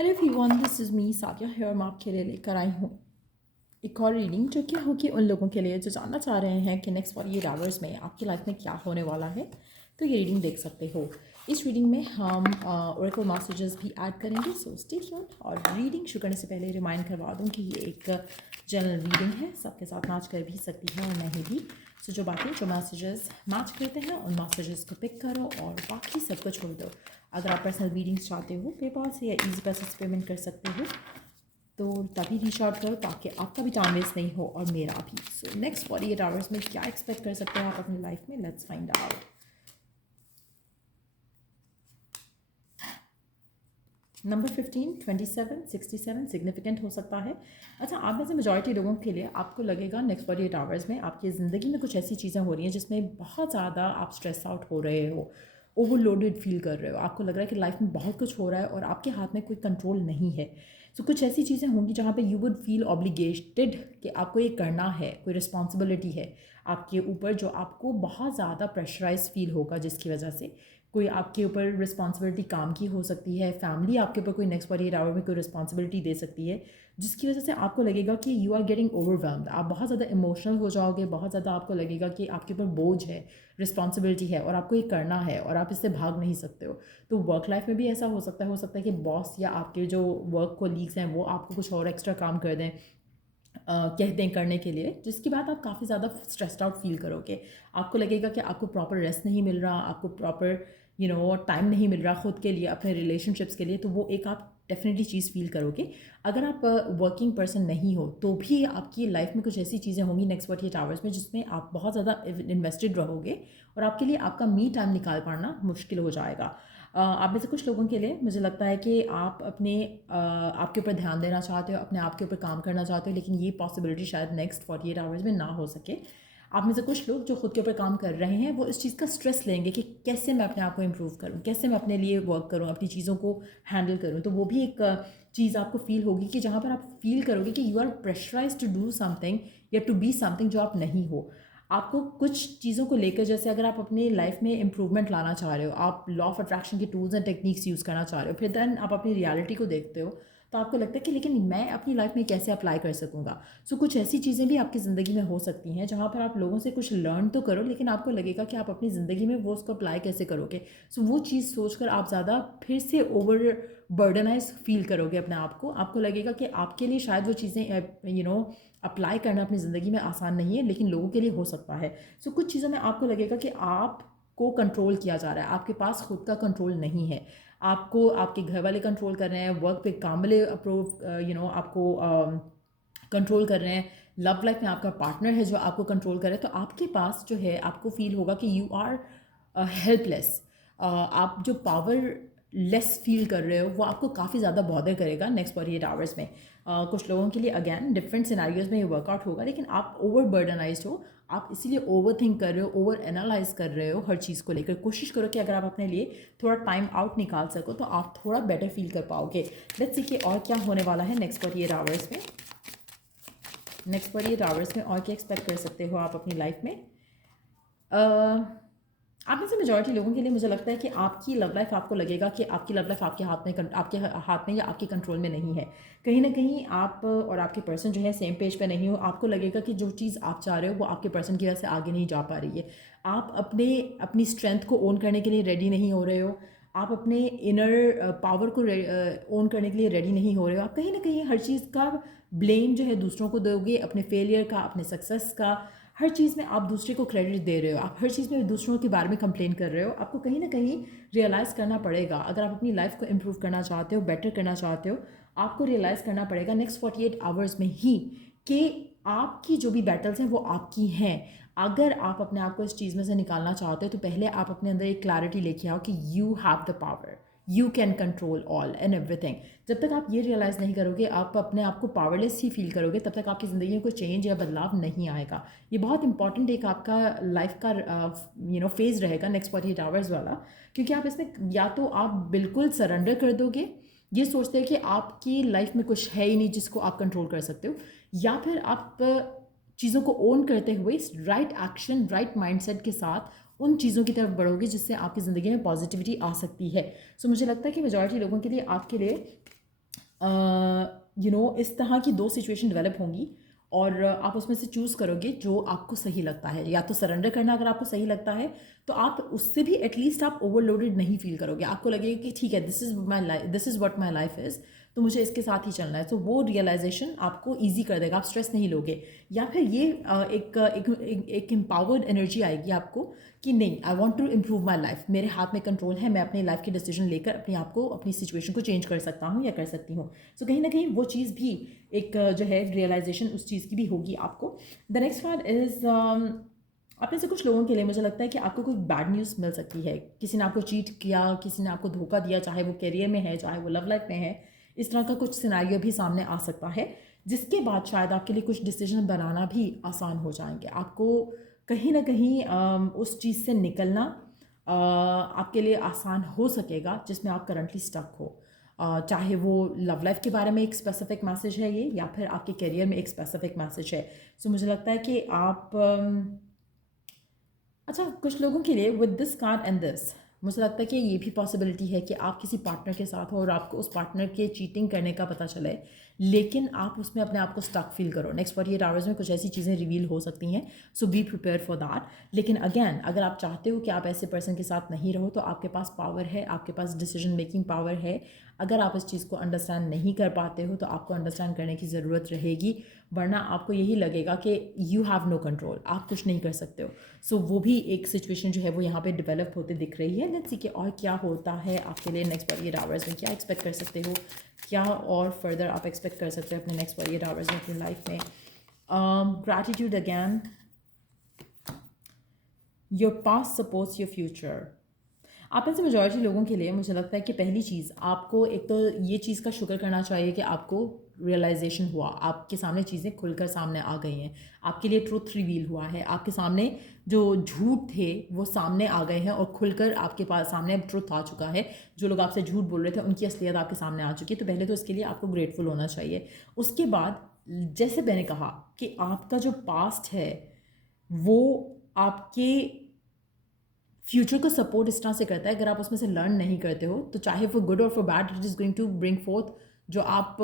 Hello everyone, this is me Sadia है। मैं आपके लिए लेकर आई हूँ एक और रीडिंग जो कि होगी उन लोगों के लिए जो जानना चाह रहे हैं कि नेक्स्ट 48 आवर्स में आपकी लाइफ में क्या होने वाला है। तो ये रीडिंग देख सकते हो। इस रीडिंग में हम ओरेकल मैसेजेस भी ऐड करेंगे, सो स्टे ट्यून। और रीडिंग शुरू करने से पहले रिमाइंड करवा दूँ कि ये एक जनरल रीडिंग है, सबके साथ मैच कर भी सकती है और नहीं भी। सो जो बाकी जो मैसेजेस मैच करते हैं उन मैसेजेस को पिक करो और बाकी सबको छोड़ दो। अगर आप पर्सनल रीडिंग्स चाहते हो पेपाल से या ईजी पैसे से पेमेंट कर सकते हो, तो तभी रीच आउट करो ताकि आपका भी टाइम वेस्ट नहीं हो और मेरा भी। सो नेक्स्ट 48 आवर्स में क्या एक्सपेक्ट कर सकते हो आप अपनी लाइफ में, let's find out. Number 15, 27, 67 significant हो सकता है। अच्छा, आप में से मेजॉरिटी लोगों के लिए आपको लगेगा नेक्स्ट 48 आवर्स में आपकी ज़िंदगी में कुछ ऐसी चीज़ें हो रही हैं जिसमें बहुत ज़्यादा आप स्ट्रेस आउट हो रहे हो, ओवरलोडेड फील कर रहे हो, आपको लग रहा है कि लाइफ में बहुत कुछ हो रहा है और आपके हाथ में कोई कंट्रोल नहीं है। सो कुछ ऐसी चीज़ें होंगी जहाँ पे यू वुड फील ऑब्लिगेटेड कि आपको ये करना है, कोई रिस्पॉन्सिबिलिटी है आपके ऊपर जो आपको बहुत ज़्यादा प्रेशराइज फील होगा, जिसकी वजह से कोई आपके ऊपर रिस्पॉन्सिबिलिटी काम की हो सकती है, फैमिली आपके ऊपर कोई नेक्स्ट 48 आवर में कोई रिस्पॉन्सिबिलिटी दे सकती है, जिसकी वजह से आपको लगेगा कि यू आर गेटिंग ओवरवेल्म्ड, आप बहुत ज़्यादा इमोशनल हो जाओगे, बहुत ज़्यादा आपको लगेगा कि आपके ऊपर बोझ है, रिस्पॉन्सिबिलिटी है और आपको ये करना है और आप इससे भाग नहीं सकते हो। तो वर्क लाइफ में भी ऐसा हो सकता है कि बॉस या आपके जो वर्क कोलीग्स हैं वो आपको कुछ और एक्स्ट्रा काम कर दें, कहते हैं करने के लिए, जिसके बाद आप काफ़ी ज़्यादा स्ट्रेस्ड आउट फील करोगे। आपको लगेगा कि आपको प्रॉपर रेस्ट नहीं मिल रहा, आपको प्रॉपर टाइम नहीं मिल रहा खुद के लिए, अपने रिलेशनशिप्स के लिए, तो वो एक आप डेफिनेटली चीज़ फील करोगे। अगर आप वर्किंग पर्सन नहीं हो तो भी आपकी लाइफ में कुछ ऐसी चीज़ें होंगी नेक्स्ट 48 आवर्स में जिसमें आप बहुत ज़्यादा इन्वेस्टेड रहोगे और आपके लिए आपका मी टाइम निकाल पाना मुश्किल हो जाएगा। आप में से कुछ लोगों के लिए मुझे लगता है कि आप अपने आपके ऊपर ध्यान देना चाहते हो, अपने आप के ऊपर काम करना चाहते हो, लेकिन ये पॉसिबिलिटी शायद नेक्स्ट 48 आवर्स में ना हो सके। आप में से कुछ लोग जो खुद के ऊपर काम कर रहे हैं वो इस चीज़ का स्ट्रेस लेंगे कि कैसे मैं अपने आप को इम्प्रूव करूँ, कैसे मैं अपने लिए वर्क करूँ, अपनी चीज़ों को हैंडल करूँ। तो वो भी एक चीज़ आपको फील होगी कि जहाँ पर आप फील करोगे कि you are pressurise to do something या टू बी समथिंग जो आप नहीं हो। आपको कुछ चीज़ों को लेकर, जैसे अगर आप अपनी लाइफ में इंप्रूवमेंट लाना चाह रहे हो, आप लॉ ऑफ अट्रैक्शन के टूल्स एंड टेक्निक्स यूज़ करना चाह रहे हो, फिर देन आप अपनी रियलिटी को देखते हो तो आपको लगता है कि लेकिन मैं अपनी लाइफ में कैसे अप्लाई कर सकूँगा। सो कुछ ऐसी चीज़ें भी आपकी ज़िंदगी में हो सकती हैं जहाँ पर आप लोगों से कुछ लर्न तो करो, लेकिन आपको लगेगा कि आप अपनी ज़िंदगी में वो उसको अप्लाई कैसे करोगे। सो वो चीज़ सोचकर आप ज़्यादा फिर से ओवर बर्डनाइज फील करोगे अपने आप को। आपको लगेगा कि आपके लिए शायद वो चीज़ें अप्लाई करना अपनी ज़िंदगी में आसान नहीं है, लेकिन लोगों के लिए हो सकता है। सो कुछ चीज़ों में आपको लगेगा कि आपको कंट्रोल किया जा रहा है, आपके पास खुद का कंट्रोल नहीं है। आपको आपके घर वाले कंट्रोल कर रहे हैं, वर्क पे काम वाले आपको कंट्रोल कर रहे हैं, लव लाइफ में आपका पार्टनर है जो आपको कंट्रोल कर रहा है। तो आपके पास जो है आपको फील होगा कि यू आर हेल्पलेस। आप जो पावर लेस फील कर रहे हो वो आपको काफ़ी ज़्यादा बॉदर करेगा नेक्स्ट 48 आवर्स में। कुछ लोगों के लिए अगैन डिफरेंट सिनारियोज में ये वर्कआउट होगा, लेकिन आप ओवर बर्डनाइज हो, आप इसीलिए ओवर थिंक कर रहे हो, ओवर एनालाइज कर रहे हो हर चीज़ को लेकर। कोशिश करो कि अगर आप अपने लिए थोड़ा टाइम आउट निकाल सको तो आप थोड़ा बेटर फील कर पाओगे। लेट्स सी कि और क्या होने वाला है नेक्स्ट 48 आवर्स में। नेक्स्ट 48 आवर्स में और क्या एक्सपेक्ट कर सकते हो आप अपनी लाइफ में। आप में से मेजॉरिटी लोगों के लिए मुझे लगता है कि आपकी लव लाइफ, आपको लगेगा कि आपकी लव लाइफ आपके हाथ में या आपके कंट्रोल में नहीं है। कहीं ना कहीं आप और आपके पर्सन जो है सेम पेज पे नहीं हो। आपको लगेगा कि जो चीज़ आप चाह रहे हो वो आपके पर्सन की वजह से आगे नहीं जा पा रही है। आप अपनी स्ट्रेंथ को ओन करने के लिए रेडी नहीं हो रहे हो। आप अपने इनर पावर को ओन करने के लिए रेडी नहीं हो रहे हो। आप कहीं ना कहीं हर चीज़ का ब्लेम जो है दूसरों को दोगे, अपने फेलियर का, अपने सक्सेस का। हर चीज़ में आप दूसरे को क्रेडिट दे रहे हो, आप हर चीज़ में दूसरों के बारे में कंप्लेन कर रहे हो। आपको कहीं ना कहीं रियलाइज़ करना पड़ेगा, अगर आप अपनी लाइफ को इम्प्रूव करना चाहते हो, बेटर करना चाहते हो, आपको रियलाइज़ करना पड़ेगा नेक्स्ट 48 आवर्स में ही कि आपकी जो भी बैटल्स हैं वो आपकी हैं। अगर आप अपने आप को इस चीज़ में से निकालना चाहते हो तो पहले आप अपने अंदर एक क्लैरिटी लेके आओ कि you have the power, you can control all and everything. जब तक आप ये रियलाइज़ नहीं करोगे, आप अपने आप को पावरलेस ही फील करोगे, तब तक आपकी ज़िंदगी में कोई चेंज या बदलाव नहीं आएगा। ये बहुत इंपॉर्टेंट एक आपका लाइफ का फेज़ रहेगा नेक्स्ट 48 आवर्स वाला, क्योंकि आप इसमें या तो आप बिल्कुल सरेंडर कर दोगे, ये सोचते हैं कि आपकी लाइफ में कुछ है ही नहीं जिसको आप कंट्रोल कर सकते हो, या फिर आप चीज़ों को ओन करते हुए राइट एक्शन, राइट माइंडसेट के साथ उन चीज़ों की तरफ बढ़ोगे जिससे आपकी ज़िंदगी में पॉजिटिविटी आ सकती है। सो मुझे लगता है कि मेजॉरिटी लोगों के लिए आपके लिए इस तरह की दो सिचुएशन डेवलप होंगी और आप उसमें से चूज़ करोगे जो आपको सही लगता है। या तो सरेंडर करना अगर आपको सही लगता है तो आप उससे भी एटलीस्ट आप ओवरलोडेड नहीं फील करोगे, आपको लगेगा कि ठीक है, this is my life, this is what my life is, तो मुझे इसके साथ ही चलना है। तो वो रियलाइजेशन आपको ईजी कर देगा, आप स्ट्रेस नहीं लोगे। या फिर ये एक एम्पावर्ड एनर्जी आएगी आपको कि नहीं, I want to improve my life, मेरे हाथ में कंट्रोल है, मैं अपनी लाइफ की डिसीजन लेकर अपने आप को, अपनी सिचुएशन को चेंज कर सकता हूँ या कर सकती हूँ। सो कहीं ना कहीं वो चीज़ भी एक जो है रियलाइजेशन उस चीज़ की भी होगी आपको। द नेक्स्ट वन इज़ अपने से कुछ लोगों के लिए मुझे लगता है कि आपको कोई बैड न्यूज़ मिल सकती है, किसी ने आपको चीट किया, किसी ने आपको धोखा दिया, चाहे वो करियर में है, चाहे वो लव लाइफ में है। इस तरह का कुछ सिनेरियो भी सामने आ सकता है, जिसके बाद शायद आपके लिए कुछ डिसीजन बनाना भी आसान हो जाएंगे। आपको कहीं ना कहीं उस चीज़ से निकलना आपके लिए आसान हो सकेगा जिसमें आप करंटली स्टक हो। चाहे वो लव लाइफ के बारे में एक स्पेसिफिक मैसेज है ये, या फिर आपके करियर में एक स्पेसिफिक मैसेज है। सो मुझे लगता है कि आप अच्छा, कुछ लोगों के लिए with this card and this, मुझे लगता है कि ये भी पॉसिबिलिटी है कि आप किसी पार्टनर के साथ हो और आपको उस पार्टनर के चीटिंग करने का पता चले, लेकिन आप उसमें अपने आप को स्टक फील करो। नेक्स्ट 48 आवर्स में कुछ ऐसी चीज़ें रिवील हो सकती हैं, सो बी प्रिपेयर फॉर दैट। लेकिन अगैन, अगर आप चाहते हो कि आप ऐसे पर्सन के साथ नहीं रहो, तो आपके पास पावर है, आपके पास डिसीजन मेकिंग पावर है। अगर आप इस चीज़ को अंडरस्टैंड नहीं कर पाते हो तो आपको अंडरस्टैंड करने की ज़रूरत रहेगी, वरना आपको यही लगेगा कि यू हैव नो कंट्रोल, आप कुछ नहीं कर सकते हो। सो वो भी एक सिचुएशन जो है वो यहाँ पे डेवलप होते दिख रही है। लेट्स सी कि और क्या होता है आपके लिए नेक्स्ट 48 आवर्स में, क्या एक्सपेक्ट कर सकते हो, क्या और फर्दर आप एक्सपेक्ट कर सकते हो अपने नेक्स्ट 48 आवर्स में अपनी लाइफ में। Gratitude again, your past supports your future. आप में से मेजॉरिटी लोगों के लिए मुझे लगता है कि पहली चीज़ आपको एक तो ये चीज़ का शुक्र करना चाहिए कि आपको रियलाइजेशन हुआ, आपके सामने चीज़ें खुलकर सामने आ गई हैं, आपके लिए ट्रुथ रिवील हुआ है, आपके सामने जो झूठ थे वो सामने आ गए हैं और खुलकर आपके पास सामने अब ट्रुथ आ चुका है। जो लोग आपसे झूठ बोल रहे थे उनकी असलियत आपके सामने आ चुकी है। तो पहले तो इसके लिए आपको ग्रेटफुल होना चाहिए। उसके बाद, जैसे मैंने कहा कि आपका जो पास्ट है वो आपके फ्यूचर को सपोर्ट इस तरह से करता है, अगर आप उसमें से लर्न नहीं करते हो तो चाहे वो गुड और for bad, it is going to bring forth जो आप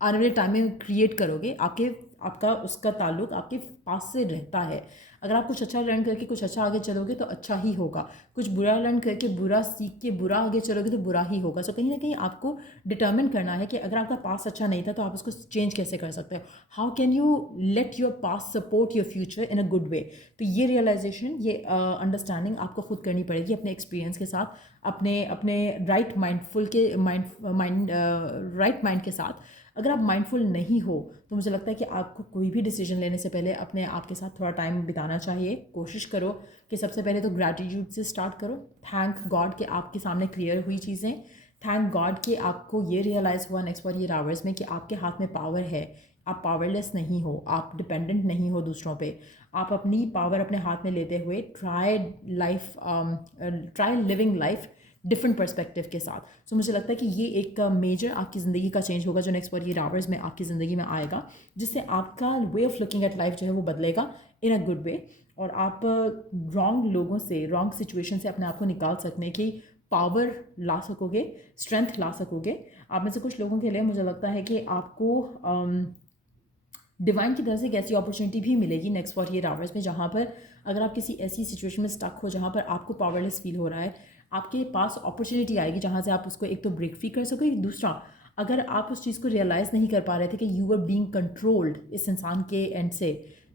आने वाले टाइम में क्रिएट करोगे, आपका उसका ताल्लुक आपके पास से रहता है। अगर आप कुछ अच्छा लर्न करके कुछ अच्छा आगे चलोगे तो अच्छा ही होगा, कुछ बुरा लर्न करके बुरा सीख के बुरा आगे चलोगे तो बुरा ही होगा। सो कहीं ना कहीं आपको डिटर्मिन करना है कि अगर आपका पास अच्छा नहीं था तो आप उसको चेंज कैसे कर सकते हो। How can you let your pass support your future in a good way. तो ये रियलाइजेशन, ये अंडरस्टैंडिंग आपको खुद करनी पड़ेगी अपने एक्सपीरियंस के साथ, अपने अपने राइट माइंडफुल के राइट माइंड के साथ। अगर आप माइंडफुल नहीं हो तो मुझे लगता है कि आपको कोई भी डिसीजन लेने से पहले अपने आप के साथ थोड़ा टाइम बिताना चाहिए। कोशिश करो कि सबसे पहले तो ग्रैटिट्यूड से स्टार्ट करो। थैंक गॉड कि आपके सामने क्लियर हुई चीज़ें। थैंक गॉड कि आपको ये रियलाइज़ हुआ नेक्स्ट 48 आवर्स में कि आपके हाथ में पावर है, आप पावरलेस नहीं हो, आप डिपेंडेंट नहीं हो दूसरों पे। आप अपनी पावर अपने हाथ में लेते हुए try living life different perspective के साथ। सो मुझे लगता है कि ये एक मेजर आपकी ज़िंदगी का चेंज होगा जो नेक्स्ट 48 आवर्स में आपकी ज़िंदगी में आएगा, जिससे आपका way of looking at life जो है वो बदलेगा इन अ गुड वे। और आप रॉन्ग लोगों से, रॉन्ग सिचुएशन से अपने आप को निकाल सकने की पावर ला सकोगे, स्ट्रेंथ ला सकोगे। आप में से कुछ लोगों के लिए मुझे लगता है कि आपको डिवाइन की तरफ से एक ऐसी अपॉर्चुनिटी भी मिलेगी नेक्स्ट 48 आवर्स में, जहाँ पर अगर आप किसी ऐसी सिचुएशन में स्टक हो जहाँ पर आपको पावरलेस फील हो रहा है, आपके पास अपॉर्चुनिटी आएगी जहाँ से आप उसको एक तो ब्रेक फ्री कर सकोगे। दूसरा, अगर आप उस चीज़ को रियलाइज़ नहीं कर पा रहे थे कि यू आर बीइंग कंट्रोल्ड इस इंसान के एंड से,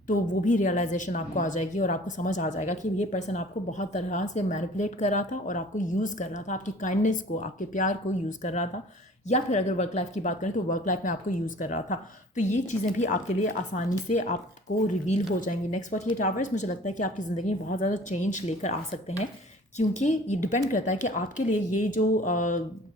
तो वो भी रियलाइजेशन आपको आ जाएगी और आपको समझ आ जाएगा कि ये पर्सन आपको बहुत तरह से मैनिपुलेट कर रहा था और आपको यूज़ कर रहा था, आपकी काइंडनेस को, आपके प्यार को यूज़ कर रहा था। या फिर अगर वर्क लाइफ की बात करें तो वर्क लाइफ में आपको यूज़ कर रहा था। तो ये चीज़ें भी आपके लिए आसानी से आपको रिवील हो जाएंगी नेक्स्ट 48 आवर्स। मुझे लगता है कि आपकी ज़िंदगी में बहुत ज़्यादा चेंज लेकर आ सकते हैं, क्योंकि ये डिपेंड करता है कि आपके लिए ये जो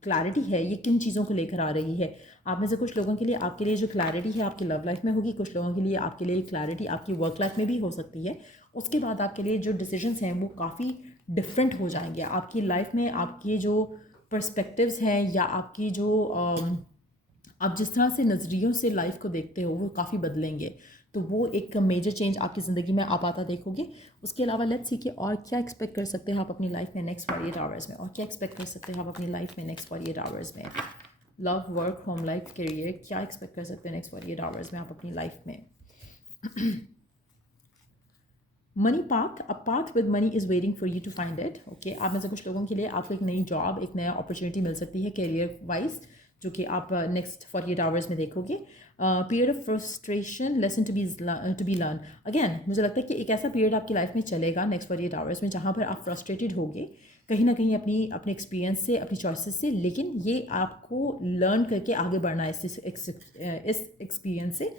क्लैरिटी है ये किन चीज़ों को लेकर आ रही है। आप में से कुछ लोगों के लिए आपके लिए जो क्लैरिटी है आपकी लव लाइफ में होगी, कुछ लोगों के लिए आपके लिए क्लैरिटी आपकी वर्क लाइफ में भी हो सकती है। उसके बाद आपके लिए जो डिसीजंस हैं वो काफ़ी डिफरेंट हो जाएंगे आपकी लाइफ में। आपके जो पर्सपेक्टिव्स हैं या आपकी जो आप जिस तरह से नज़रियों से लाइफ को देखते हो वो काफ़ी बदलेंगे। तो वो एक मेजर चेंज आपकी ज़िंदगी में आप आता देखोगे। उसके अलावा लेट्स सी कि और क्या एक्सपेक्ट कर सकते हैं आप अपनी लाइफ में नेक्स्ट 48 आवर्स में, और क्या एक्सपेक्ट कर सकते हैं आप अपनी लाइफ में नेक्स्ट 48 आवर्स में। Love, work, home life, career, क्या एक्सपेक्ट कर सकते हैं नेक्स्ट 48 आवर्स में आप अपनी लाइफ में। Money path, a path with money is waiting for you to find it. Okay, आप में से कुछ लोगों के लिए आपको एक नई जॉब, एक नया अपॉर्चुनिटी मिल सकती है करियर वाइज, जो कि आप नेक्स्ट 48 आवर्स में देखोगे। Period of frustration, lesson to be learn. Again मुझे लगता है कि एक ऐसा पीरियड आपकी लाइफ में चलेगा नेक्स्ट 48 आवर्स में जहाँ पर आप फ्रस्ट्रेटेड होगे कहीं ना कहीं अपने एक्सपीरियंस से, अपनी चॉइसेस से, लेकिन ये आपको लर्न करके आगे बढ़ना है इस एक्सपीरियंस से,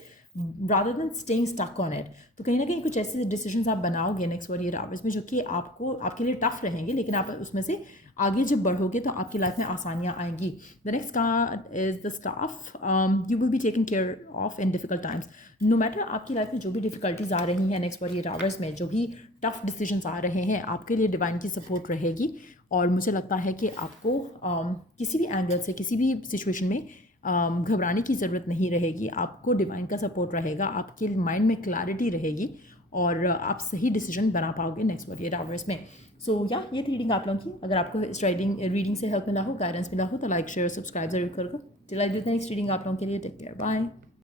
rather than staying stuck on it। तो कहीं ना कहीं कुछ ऐसे डिसीजंस आप बनाओगे नेक्स्ट 48 आवर्स में जो कि आपके लिए टफ रहेंगे, लेकिन आप उसमें से आगे जब बढ़ोगे तो आपकी लाइफ में आसानियाँ आएंगी। The next card is the staff, you will be taken care of in difficult times. No matter आपकी लाइफ में जो भी डिफिकल्टीज आ रही हैं नेक्स्ट 48 आवर्स में, जो भी टफ डिसीजंस आ रहे हैं, आपके लिए डिवाइन की सपोर्ट रहेगी। और मुझे लगता है कि आपको किसी भी एंगल से, किसी भी सिचुएशन में घबराने की ज़रूरत नहीं रहेगी। आपको डिवाइन का सपोर्ट रहेगा, आपके माइंड में क्लैरिटी रहेगी और आप सही डिसीजन बना पाओगे नेक्स्ट 48 आवर्स में। सो या ये थी रीडिंग आप लोगों की। अगर आपको इस रीडिंग से हेल्प मिला हो, गाइडेंस मिला हो, तो लाइक, शेयर, सब्सक्राइब जरूर करो। Till I do the next reading आप लोगों के लिए, टेक केयर, बाय।